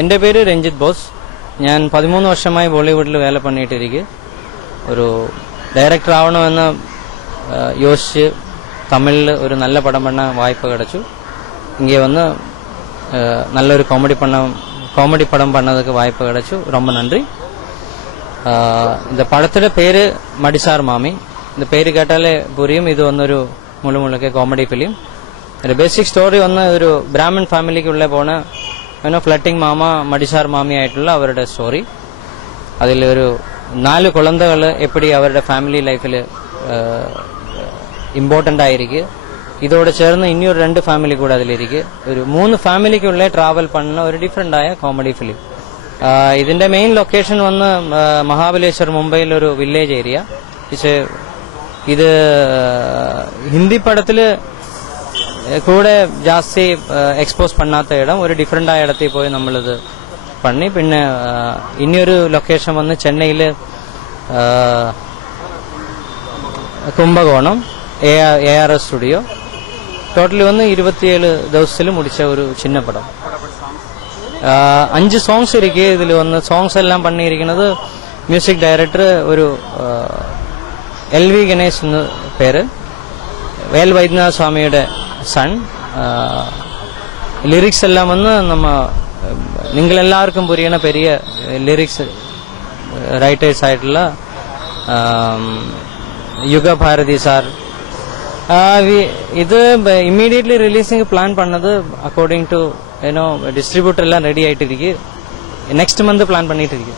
എൻ്റെ പേര് രഞ്ജിത്ത് ബോസ്. ഞാൻ 13 വർഷമായി ബോളിവുഡിൽ വേല പണിയിട്ടിരിക്കുക. ഒരു ഡയറക്ടർ ആവണമെന്ന് യോസിച്ച് തമിഴിൽ ഒരു നല്ല പടം പണ വായ്പ കിടച്ചു. ഇங்கே வந்து നല്ലൊരു കോമഡി പടം பண்ணதுக்கு வாய்ப்பு கிடைச்சு. ரொம்ப நன்றி. இந்த படத்தோட பேரு மடிசார் மாமி. இந்த பேரு கேட்டாலே புரியும், இது ഒന്നൊരു മുഴുമുഴുക്കെ കോമഡി ഫിലിം. ഒരു ബേസിക് സ്റ്റോറി ഒന്ന് ഒരു ബ്രാഹ്മൺ ഫാമിലിക്കുള്ള പോണ ഫ്ലട്ടിംഗ് മാമ മടിസാർ മാമി ആയിട്ടുള്ള അവരുടെ സ്റ്റോറി. അതിൽ ഒരു 4 കുളന്തകൾ എപ്പടി അവരുടെ ഫാമിലി ലൈഫിൽ ഇമ്പോർട്ടൻ്റ് ആയിരിക്കും. ഇതോടെ ചേർന്ന് ഇനിയൊരു 2 ഫാമിലി കൂടെ അതിലിരിക്കും. ഒരു 3 ഫാമിലിക്കുള്ള ട്രാവൽ പണ്ണ ഒരു ഡിഫറെൻ്റ് ആയ കോമഡി ഫിലിം. ഇതിന്റെ മെയിൻ ലൊക്കേഷൻ വന്ന് മഹാബലേശ്വർ, മുംബൈയിലൊരു വില്ലേജ് ഏരിയ. പക്ഷേ ഇത് ഹിന്ദി പടത്തിൽ കൂടെ ജാസ്തി എക്സ്പോസ് പണ്ണാത്ത ഇടം, ഒരു ഡിഫറെൻ്റ് ആയ ഇടത്തിൽ പോയി നമ്മളിത് പണി. പിന്നെ ഇനിയൊരു ലൊക്കേഷൻ വന്ന് ചെന്നൈയിൽ കുംഭകോണം ARS സ്റ്റുഡിയോ. ടോട്ടലി വന്ന് 27 ദിവസത്തിൽ മുടിച്ച ഒരു ചിന്ന പടം. 5 സോങ്സ് ഇരിക്കുക. ഇതിൽ വന്ന് സോങ്സ് എല്ലാം പണിയിരിക്കുന്നത് മ്യൂസിക് ഡയറക്ടർ ഒരു LV ഗണേഷ് എന്ന് പേര്, വേൽ വൈദ്യനാഥ സ്വാമിയുടെ സൺ. ലിറിക്സ് എല്ലാം വന്ന് നിങ്ങളെല്ലാവർക്കും പുരിയണ പെരിയ ലിറിക്സ് റൈറ്റേഴ്സ് ആയിട്ടുള്ള യുഗഭാരതി സാർ. ഇത് ഇമ്മീഡിയറ്റ്ലി റിലീസിംഗ് പ്ലാൻ பண்ணது അക്കോർഡിംഗ് ടു ഡിസ്ട്രിബ്യൂട്ടർ എല്ലാം റെഡി ആയിട്ടിരിക്കും. നെക്സ്റ്റ് മന്ത് പ്ലാൻ பண்ணிட்டு இருக்கு.